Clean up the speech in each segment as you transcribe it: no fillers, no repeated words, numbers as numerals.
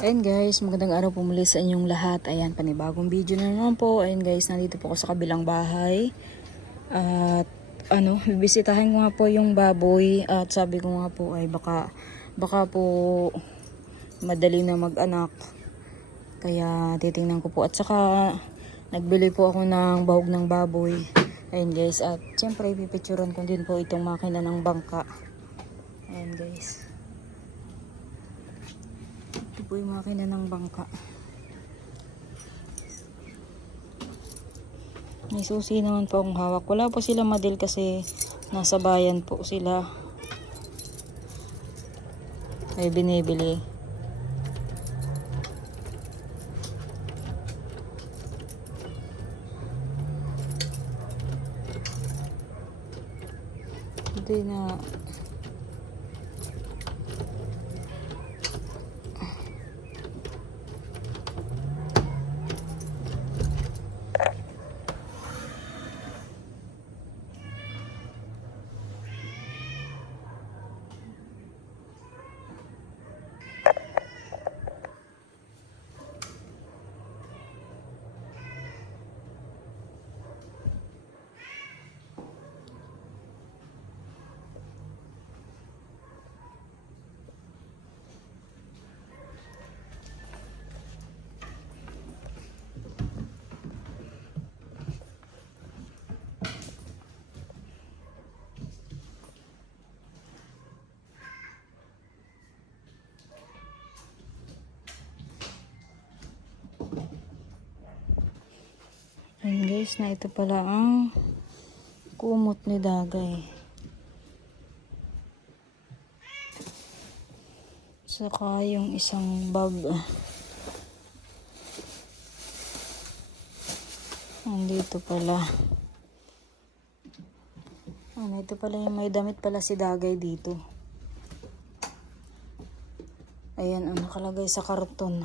Ayun guys, magandang araw po muli sa inyong lahat. Ayan, panibagong video na naman po. Ayun guys, nandito po ako sa kabilang bahay. At bibisitahin ko nga po yung baboy. At sabi ko nga po ay baka po madali na mag-anak. Kaya titingnan ko po. At saka nagbili po ako ng bahog ng baboy. Ayun guys, at syempre pipicturan ko din po itong makina ng bangka. Ayun guys. Ito po yung makina ng bangka. May susi naman po akong hawak. Wala po sila madil kasi nasa bayan po sila. Ay binibili. Hindi na. Ayun guys, na ito pala ang kumot ni Dagay. Saka yung isang bag. Andito pala. Ito pala yung may damit pala si Dagay dito. Ayan ang nakalagay sa karton.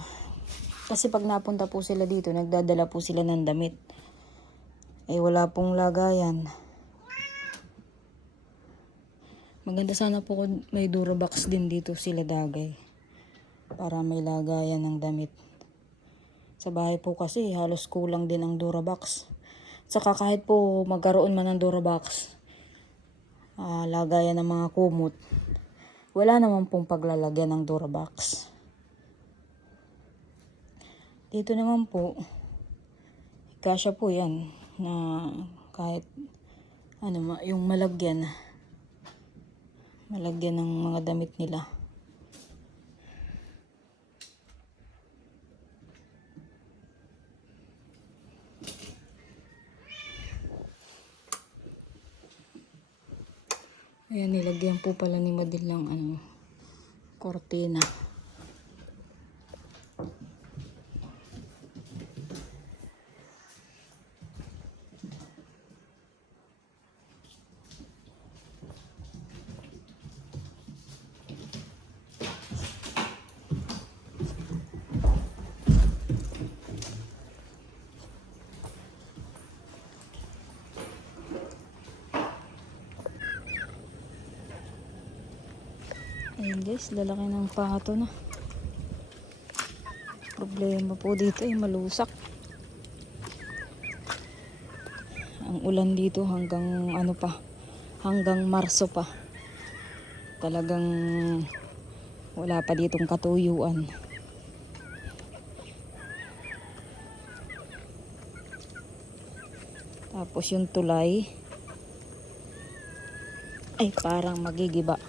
Kasi pag napunta po sila dito, nagdadala po sila ng damit. Wala pong lagayan. Maganda sana po kung may Durabox din dito sila Dagay. Para may lagayan ng damit. Sa bahay po kasi halos kulang din ang Durabox. Saka kahit po magkaroon man ng Durabox, lagayan ng mga kumot, wala naman pong paglalagyan ng Durabox. Dito naman po, kasya po yan na kahit yung malagyan ng mga damit nila. Ayan, nilagyan po pala ni Madil ng kortina. Ayan guys, lalaki ng pato na. Problema po dito ay malusak. Ang ulan dito hanggang hanggang Marso pa. Talagang wala pa ditong katuyuan. Tapos yung tulay ay parang magigiba.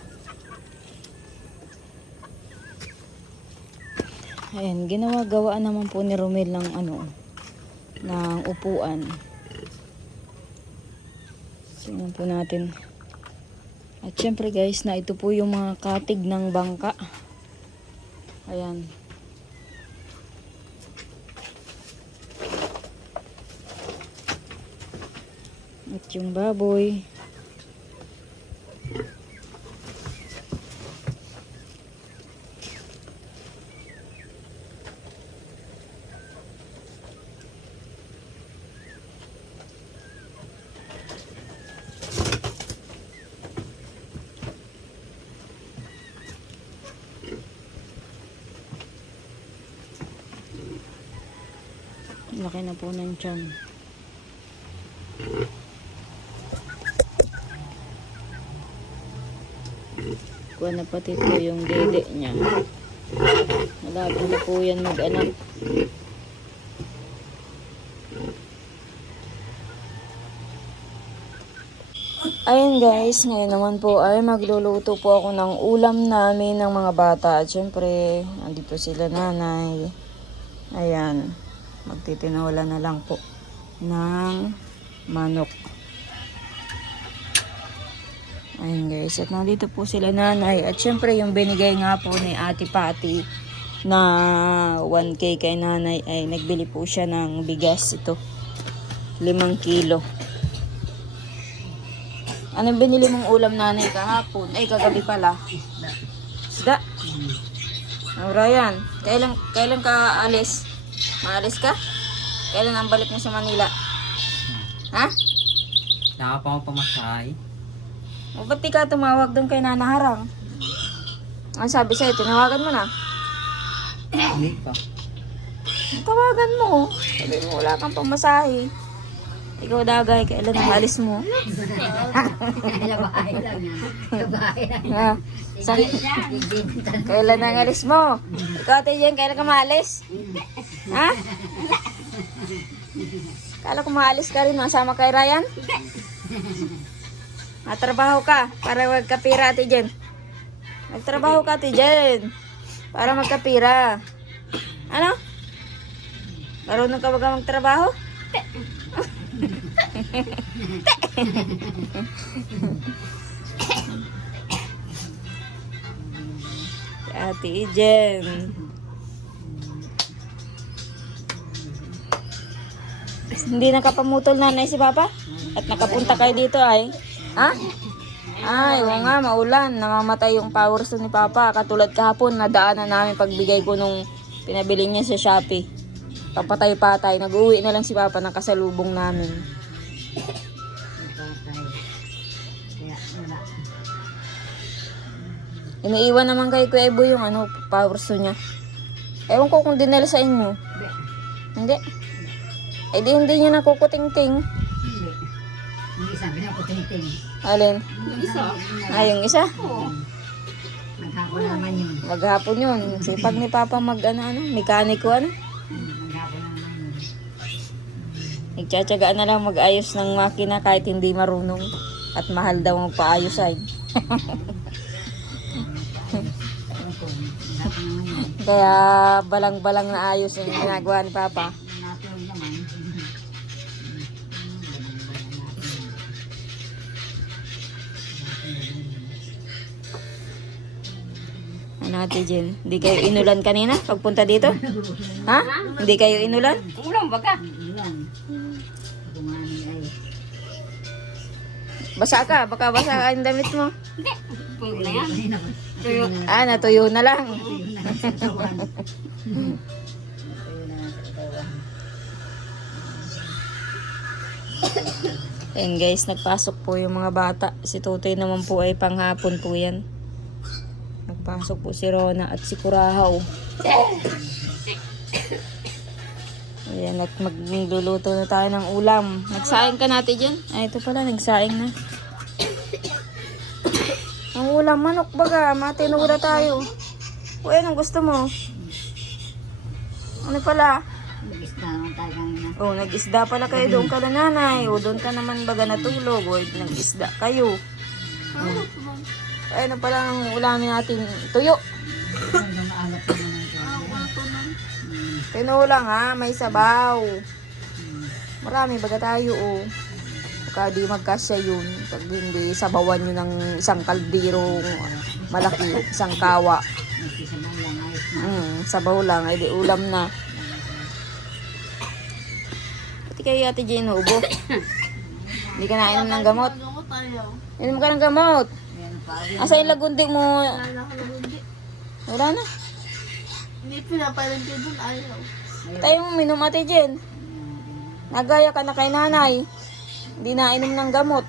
Ayan, gawaan naman po ni Romel ng ng upuan. Tingnan po natin. At syempre guys, na ito po yung mga katig ng bangka. Ayan. At yung baboy. Laki na po ng tiyan. Kuha na pati po yung dede niya. Malabo na po yan mag-anak. Ayun guys, ngayon naman po ay magluluto po ako ng ulam namin ng mga bata. At syempre, andito sila nanay. Ayan, magtitinola na lang po ng manok. Ayun guys, at nandito po sila nanay. At syempre, yung binigay nga po ni Ate Patty na 1K kay nanay ay nagbili po siya ng bigas. Ito, 5 kilo. Anong binili mong ulam nanay kahapon? Ay, kagabi pala. Isda. Oh, Ryan, kailan ka alis? Maalis ka? Kailan ang balik mo sa Manila? Ha? Naka pa ako pamasahe. O, ba't di ka tumawag doon kay Nanaharang? Ang sabi sa'yo, tinawagan mo na. Hindi pa. Tawagan mo. Sabi mo, wala kang pamasahe. Ikaw dagay, kailan ang alis mo? Labahay lang yan. Labahay lang. Ha? Kailan ang alis mo? Ikaw, Ate Jen, kailan ka maalis? Ha? Kala ko maalis ka rin, masama kay Ryan? Matrabaho ka, para magkapira, Ate Jen. Magtrabaho ka, Ate Jen. Para magkapira. Ano? Marunong ka ba magtrabaho? Ate Jen. Hindi nakapamutol nanay si Papa? At nakapunta kayo dito ay? Ha? Ay, oo nga, maulan. Namamatay yung power stone ni Papa. Katulad kahapon, nadaanan namin pagbigay ko nung pinabili niya sa Shopee. Papatay-patay. Nag-uwi na lang si Papa ng kasalubong namin. Kaya wala. Iniiwan naman kay Kuya Ebo yung power stone niya. Ewan ko kung dinala sa inyo. Hindi. Eh di hindi niya nakukuting-ting. Hindi. Hindi sabi na ako ting-ting. Alin? Yung isa. Yung isa? Oo. Maghapon naman yun. Maghapon yun. Sipag ni Papa mekaniko Maghapon naman yun. Nagtsatsagaan na lang mag-ayos ng makina kahit hindi marunong. At mahal daw magpaayos ay. Kaya balang-balang na ayos yung ginagawa ni Papa. Natulog naman. Ano Ate Jen? Hindi kayo inulan kanina pagpunta dito? Ha? Hindi kayo inulan? Ulam baka. Ulan. Kumani ay. Basa ka? Baka basa ka yung damit mo. Hindi. Tuyo na yan. Tuyo. Natuyo na lang. Tuyo na lang sa katawan. Tuyo na lang sa katawan. Ayan guys, nagpasok po yung mga bata. Si Tutoy naman po ay panghapon po yan. Nagpasok po si Rona at si Kurahaw. Ayan, at magluluto na tayo ng ulam. Nagsaing ka natin dyan? Ay, ito pala, nagsaing na. Ang ulam, manok baga. Matinura tayo. O, anong gusto mo? Ano pala? Nag-isda naman tayo kanina. Oh, nag-isda pala kayo doon ka na nanay. O, doon ka naman baga natulog. O, nag-isda kayo. Ay, ano pala ang ulamin natin? Tuyo. Hanggang maalat na naman ito. Tinulang ha, may sabaw. Marami baga tayo o. Baka di magkasya yun. Pag hindi sabawan nyo ng isang kaldero malaki, isang kawa. Nagsisabaw lang ayos na. Sabaw lang, ay di ulam na. Pati kayo Ate Jane, ubo. Hindi ka nainom ng gamot. Inom ka ng gamot. Ayan pa. Asa yung lagundi mo? Wala na. Hindi pinapalan ko dun, ayaw. Tayo mo minom Ate Jen. Nagaya ka na kay nanay. Hindi na inom ng gamot.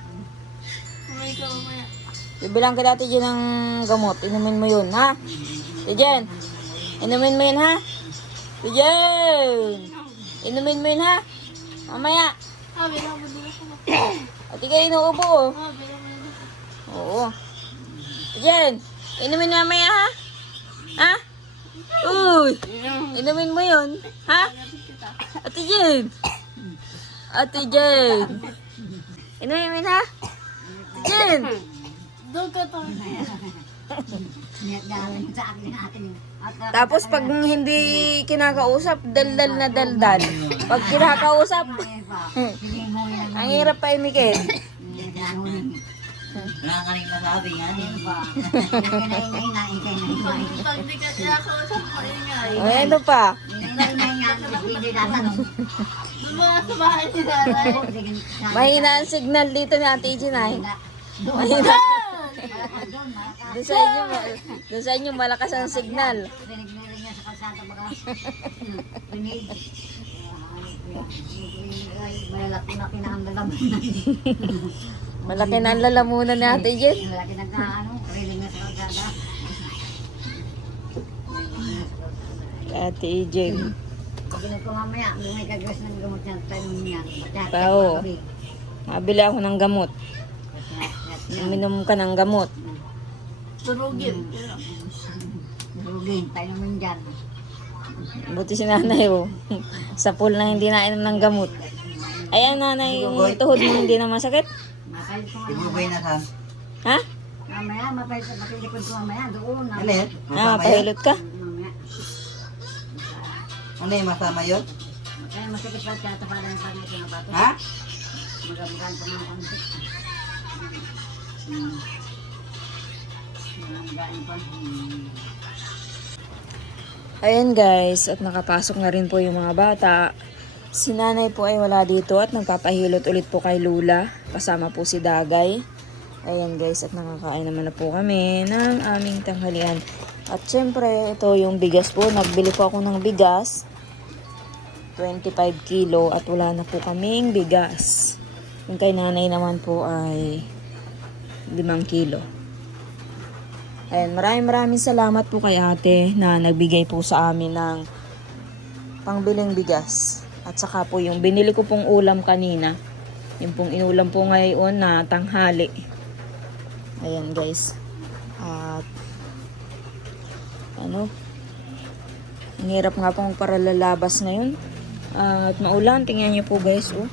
Mamay ka mamaya. Bibilang ka dati Jen ng gamot. Inumin mo yun, ha? Ate Jen, inumin mo yun, ha? Ate Jen! Inumin mo yun ha. Mamaya. Bilang mo din ako. At ikaw inuubo oh. Bilang mo din ako. Oo. Jen, inumin mo mamaya ha? Ha? Uy! Inumin mo yun. Ha? Ate Jen. Ate Jen. Inumin mo yun ha? Jen. Doon ka to. Niyagdawin sa akin natin. Tapos pag hindi kinakausap, daldal na daldal. Pag kinakausap, ang hirap pa imikin. Wala ka rin masabi nga niya. Pag di ka kinakausap, maingay. O, ano pa? Doon mo nga sa bahay ni nanay. Mahina ang signal dito ni Ate Jen ay. Mahina. Doon sa inyo malakas ang signal. Malaki na pinakandalaman. Malaki na ang lalamunan ni Ate Jen. Malaki na rinig na sa kalsada. Ate Jen. Pagkinig ko mamaya, kung may kagras ng gamot niya, tayo niya. Tao. Mabili ako ng gamot. Uminom ka ng gamot. Turugin. Rugin, tayo naman dyan. Buti si nanay oh. Sa pool na hindi nainom ng gamot. Ayan nanay, yung tuhod mo hindi na masakit? Mapayot ko Ibubay na sa... Ha? mamaya, mapilikod ko mamaya, doon. Alin? Ah, Masama yun? pahilot ka? Mamaya. Ano yung masama yun? Kaya masikip pa siya, tapalan yung pangit ng bato. Ha? Magabugan pa ng konti. Magabugan pa. Ayan guys, at nakapasok na rin po yung mga bata. Si nanay po ay wala dito at nagpapahilot ulit po kay Lula. Kasama po si Dagay. Ayan guys, at nakakain naman na po kami ng aming tanghalian. At syempre, ito yung bigas po. Nagbili po ako ng bigas. 25 kilo at wala na po kaming bigas. Yung kay nanay naman po ay 5 kilo. Ayan, maraming salamat po kay ate na nagbigay po sa amin ng pangbiling bigas. At saka po yung binili ko pong ulam kanina. Yung pong inulam po ngayon na tanghali. Ayan guys. At ang hirap nga pong para lalabas ngayon. At maulan, tingnan niyo po guys. Oh.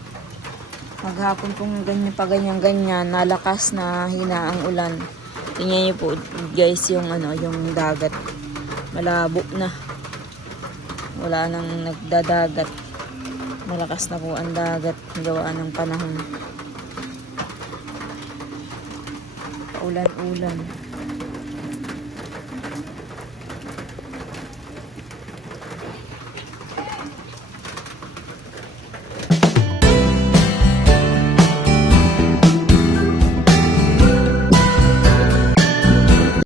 Maghapon pong ganyan pa ganyan, nalakas na hina ang ulan. Tingnan niyo po guys yung yung dagat. Malabo na. Wala nang nagdadagat. Malakas na po ang dagat gawa ng panahon. Ulan-ulan.